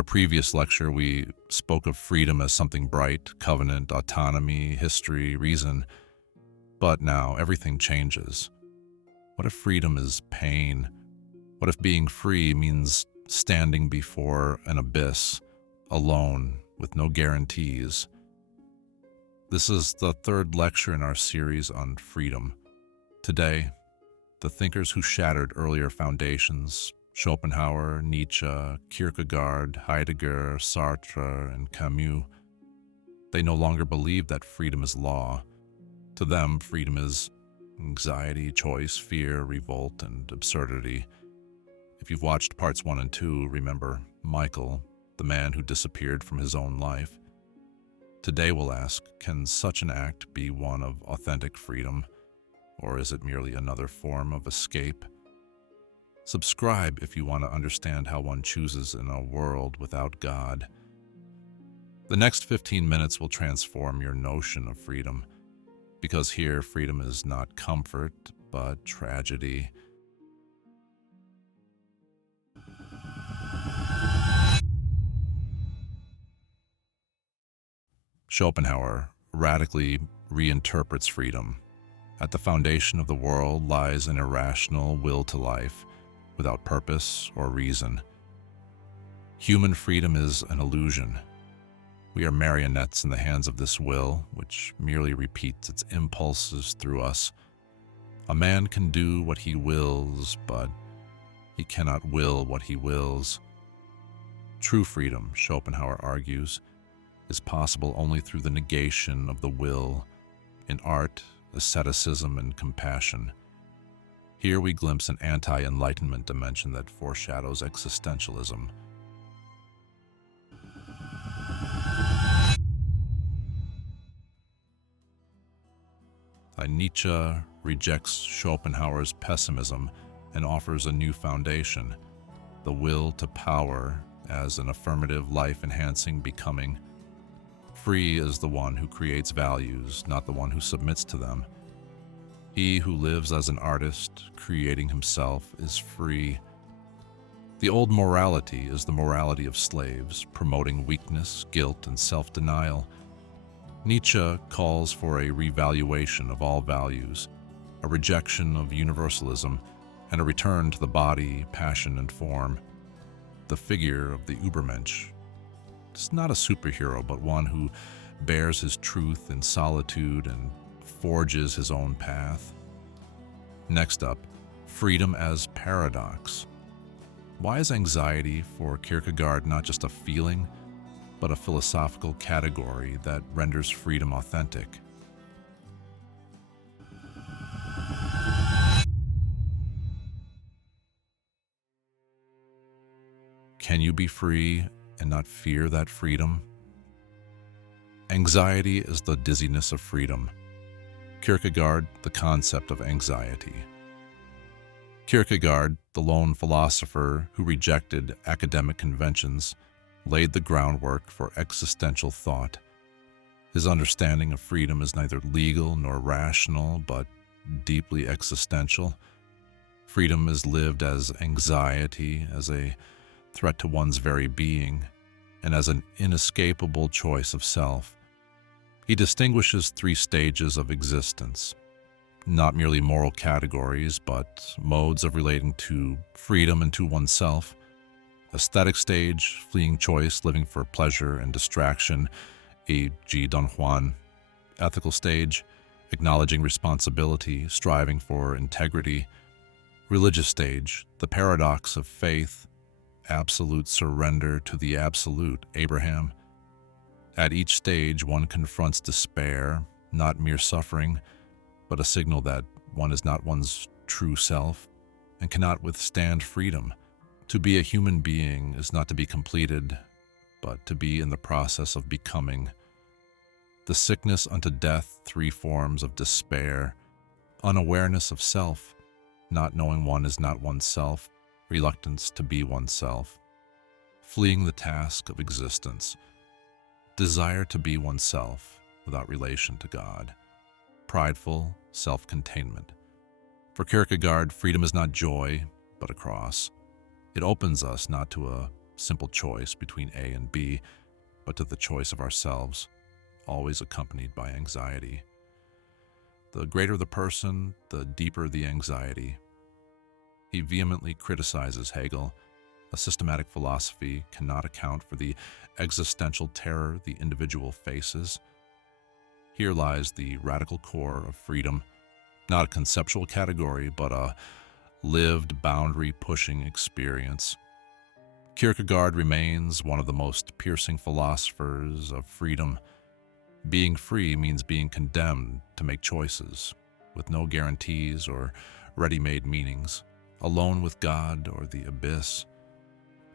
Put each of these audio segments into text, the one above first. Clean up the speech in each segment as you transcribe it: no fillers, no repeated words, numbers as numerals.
our previous lecture, we spoke of freedom as something bright, covenant, autonomy, history, reason. But now everything changes. What if freedom is pain? What if being free means standing before an abyss, alone, with no guarantees? This is the third lecture in our series on freedom. Today, the thinkers who shattered earlier foundations, Schopenhauer, Nietzsche, Kierkegaard, Heidegger, Sartre, and Camus, they no longer believe that freedom is law. To them, freedom is anxiety, choice, fear, revolt, and absurdity. If you've watched parts 1 and 2, remember Michael, the man who disappeared from his own life. Today we'll ask, can such an act be one of authentic freedom, or is it merely another form of escape? Subscribe if you want to understand how one chooses in a world without God. The next 15 minutes will transform your notion of freedom, because here freedom is not comfort, but tragedy. Schopenhauer radically reinterprets freedom. At the foundation of the world lies an irrational will to life, without purpose or reason. Human freedom is an illusion. We are marionettes in the hands of this will, which merely repeats its impulses through us. A man can do what he wills, but he cannot will what he wills. True freedom, Schopenhauer argues, is possible only through the negation of the will in art, asceticism, and compassion. Here we glimpse an anti-Enlightenment dimension that foreshadows Existentialism. Nietzsche rejects Schopenhauer's pessimism and offers a new foundation, the will to power as an affirmative, life-enhancing becoming. Free is the one who creates values, not the one who submits to them. He who lives as an artist, creating himself, is free. The old morality is the morality of slaves, promoting weakness, guilt, and self-denial. Nietzsche calls for a revaluation of all values, a rejection of universalism, and a return to the body, passion, and form. The figure of the Übermensch is not a superhero, but one who bears his truth in solitude and forges his own path. Next up, freedom as paradox. Why is anxiety for Kierkegaard not just a feeling, but a philosophical category that renders freedom authentic? Can you be free and not fear that freedom? Anxiety is the dizziness of freedom. Kierkegaard, the concept of anxiety. Kierkegaard, the lone philosopher who rejected academic conventions, laid the groundwork for existential thought. His understanding of freedom is neither legal nor rational, but deeply existential. Freedom is lived as anxiety, as a threat to one's very being, and as an inescapable choice of self. He distinguishes 3 stages of existence, not merely moral categories, but modes of relating to freedom and to oneself. Aesthetic stage, fleeing choice, living for pleasure and distraction, e.g. Don Juan. Ethical stage, acknowledging responsibility, striving for integrity. Religious stage, the paradox of faith, absolute surrender to the absolute, Abraham. At each stage, one confronts despair, not mere suffering, but a signal that one is not one's true self and cannot withstand freedom. To be a human being is not to be completed, but to be in the process of becoming. The sickness unto death, 3 forms of despair, unawareness of self, not knowing one is not oneself, reluctance to be oneself, fleeing the task of existence, desire to be oneself without relation to God, prideful self-containment. For Kierkegaard, freedom is not joy, but a cross. It opens us not to a simple choice between A and B, but to the choice of ourselves, always accompanied by anxiety. The greater the person, the deeper the anxiety. He vehemently criticizes Hegel. A systematic philosophy cannot account for the existential terror the individual faces. Here lies the radical core of freedom, not a conceptual category, but a lived, boundary-pushing experience. Kierkegaard remains one of the most piercing philosophers of freedom. Being free means being condemned to make choices, with no guarantees or ready-made meanings, alone with God or the abyss.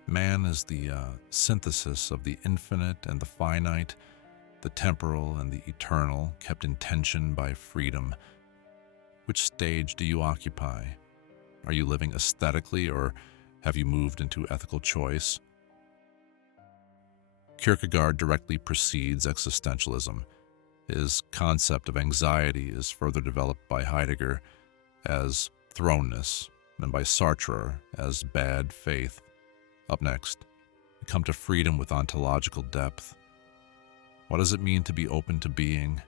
Man is the synthesis of the infinite and the finite, the temporal and the eternal, kept in tension by freedom. Which stage do you occupy? Are you living aesthetically, or have you moved into ethical choice? Kierkegaard directly precedes existentialism. His concept of anxiety is further developed by Heidegger as thrownness and by Sartre as bad faith. Up next, we come to freedom with ontological depth. What does it mean to be open to being?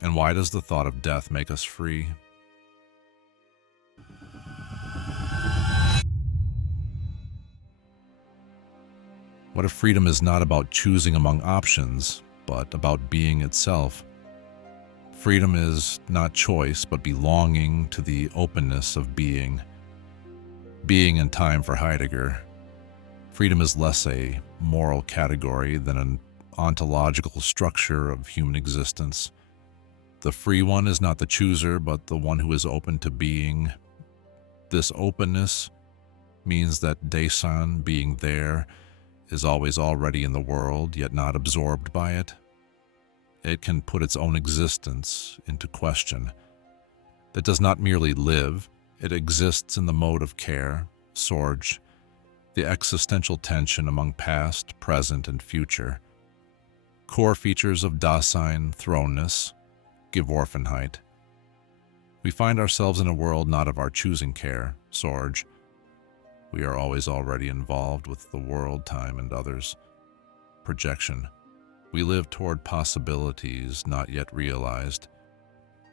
And why does the thought of death make us free? What if freedom is not about choosing among options, but about being itself? Freedom is not choice, but belonging to the openness of being. Being in time for Heidegger. Freedom is less a moral category than an ontological structure of human existence. The free one is not the chooser, but the one who is open to being. This openness means that Dasein, being there, is always already in the world, yet not absorbed by it. It can put its own existence into question. It does not merely live, it exists in the mode of care, Sorge, the existential tension among past, present, and future. Core features of Dasein, thrownness, Geworfenheit. We find ourselves in a world not of our choosing care, Sorge. We are always already involved with the world, time, and others. Projection. We live toward possibilities not yet realized.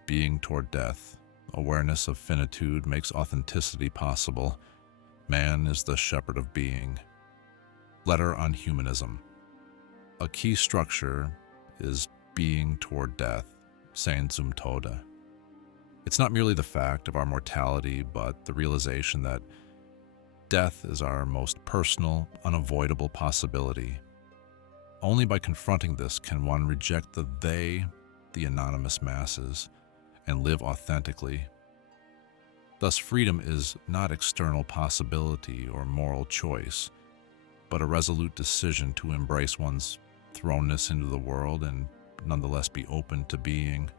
Being toward death. Awareness of finitude makes authenticity possible. Man is the shepherd of being. Letter on humanism. A key structure is being toward death, sein zum Tode. It's not merely the fact of our mortality, but the realization that death is our most personal, unavoidable possibility. Only by confronting this can one reject the they, the anonymous masses, and live authentically. Thus, freedom is not external possibility or moral choice, but a resolute decision to embrace one's thrownness into the world and nonetheless be open to being.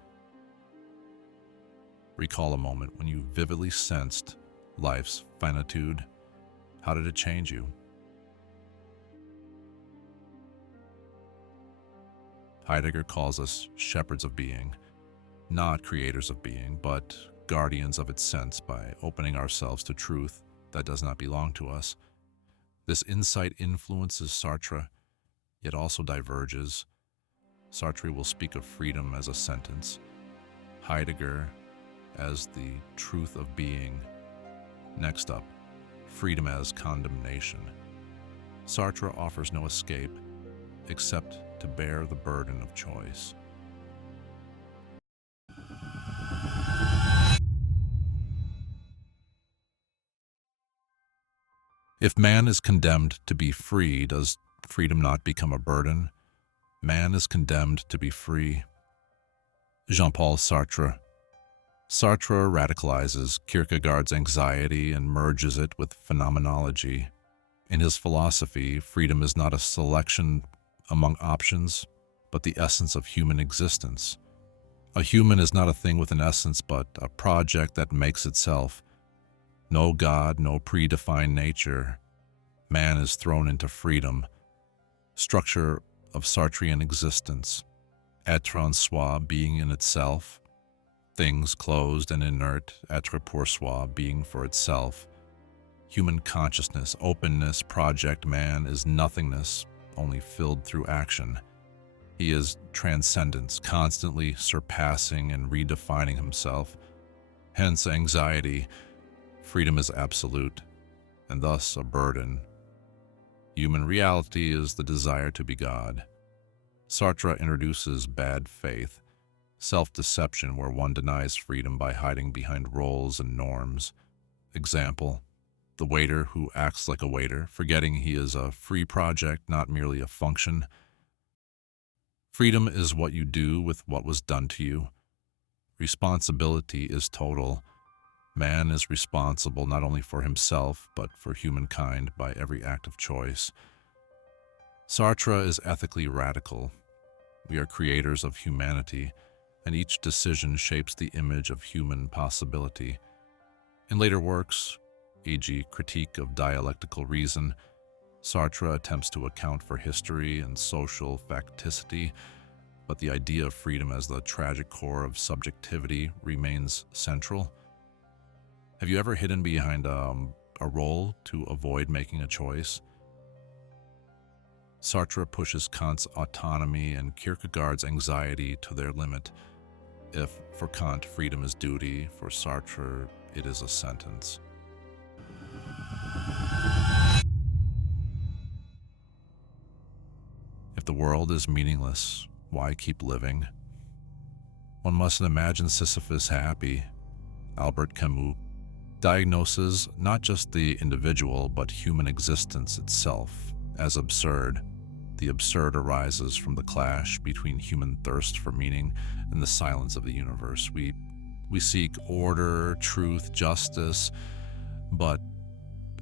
Recall a moment when you vividly sensed life's finitude. How did it change you? Heidegger calls us shepherds of being, not creators of being, but guardians of its sense by opening ourselves to truth that does not belong to us. This insight influences Sartre, yet also diverges. Sartre will speak of freedom as a sentence, Heidegger as the truth of being. Next up, freedom as condemnation. Sartre offers no escape except to bear the burden of choice. If man is condemned to be free, does freedom not become a burden? Man is condemned to be free. Jean-Paul Sartre. Sartre radicalizes Kierkegaard's anxiety and merges it with phenomenology. In his philosophy, freedom is not a selection among options, but the essence of human existence. A human is not a thing with an essence, but a project that makes itself. No God, no predefined nature. Man is thrown into freedom. Structure of Sartrean existence. Être en soi, being in itself. Things closed and inert, être pour soi, being for itself. Human consciousness, openness, project man is nothingness, only filled through action. He is transcendence, constantly surpassing and redefining himself. Hence anxiety. Freedom is absolute, and thus a burden. Human reality is the desire to be God. Sartre introduces bad faith, self-deception where one denies freedom by hiding behind roles and norms. Example, the waiter who acts like a waiter, forgetting he is a free project, not merely a function. Freedom is what you do with what was done to you. Responsibility is total. Man is responsible not only for himself, but for humankind by every act of choice. Sartre is ethically radical. We are creators of humanity, and each decision shapes the image of human possibility. In later works, e.g., Critique of Dialectical Reason, Sartre attempts to account for history and social facticity, but the idea of freedom as the tragic core of subjectivity remains central. Have you ever hidden behind a role to avoid making a choice? Sartre pushes Kant's autonomy and Kierkegaard's anxiety to their limit. If, for Kant, freedom is duty, for Sartre, it is a sentence. If the world is meaningless, why keep living? One mustn't imagine Sisyphus happy. Albert Camus diagnoses not just the individual, but human existence itself as absurd. The absurd arises from the clash between human thirst for meaning and the silence of the universe. We seek order, truth, justice, but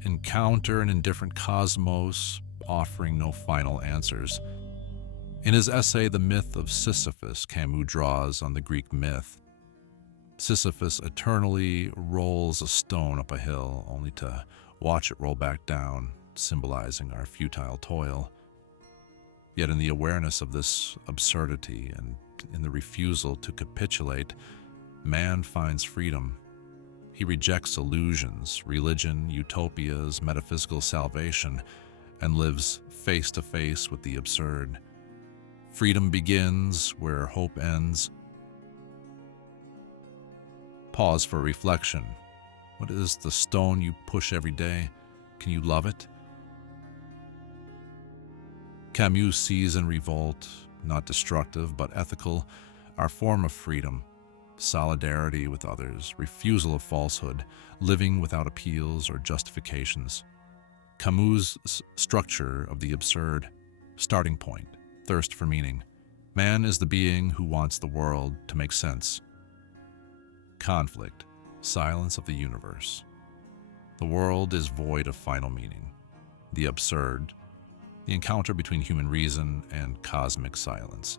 encounter an indifferent cosmos offering no final answers. In his essay, The Myth of Sisyphus, Camus draws on the Greek myth. Sisyphus eternally rolls a stone up a hill, only to watch it roll back down, symbolizing our futile toil. Yet in the awareness of this absurdity and in the refusal to capitulate, man finds freedom. He rejects illusions, religion, utopias, metaphysical salvation, and lives face to face with the absurd. Freedom begins where hope ends. Pause for reflection. What is the stone you push every day? Can you love it? Camus sees in Revolt, not destructive but ethical, our form of freedom, solidarity with others, refusal of falsehood, living without appeals or justifications. Camus' structure of the absurd, starting point, thirst for meaning. Man is the being who wants the world to make sense. Conflict, silence of the universe. The world is void of final meaning. The absurd, the encounter between human reason and cosmic silence.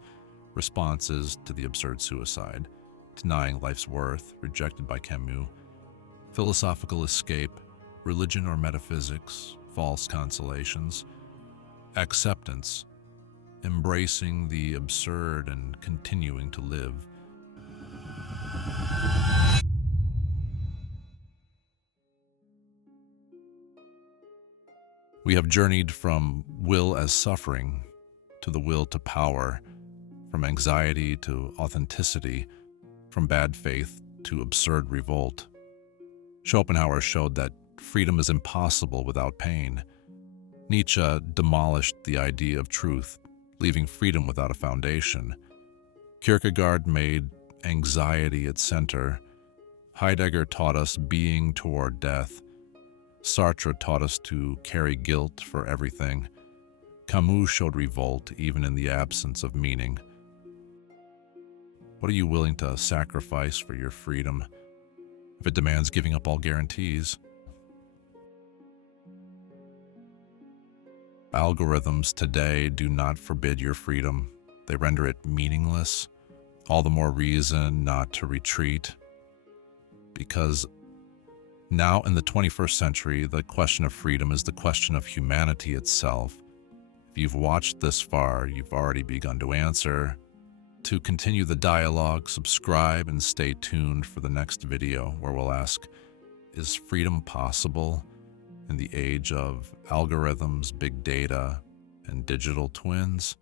Responses to the absurd suicide, denying life's worth, rejected by Camus. Philosophical escape, religion or metaphysics, false consolations. Acceptance, embracing the absurd and continuing to live. We have journeyed from will as suffering to the will to power, from anxiety to authenticity, from bad faith to absurd revolt. Schopenhauer showed that freedom is impossible without pain. Nietzsche demolished the idea of truth, leaving freedom without a foundation. Kierkegaard made anxiety its center. Heidegger taught us being toward death. Sartre taught us to carry guilt for everything. Camus showed revolt even in the absence of meaning. What are you willing to sacrifice for your freedom, if it demands giving up all guarantees? Algorithms today do not forbid your freedom. They render it meaningless. All the more reason not to retreat. Because now in the 21st century, the question of freedom is the question of humanity itself. If you've watched this far, you've already begun to answer. To continue the dialogue, subscribe and stay tuned for the next video where we'll ask, is freedom possible? in the age of algorithms, big data, and digital twins,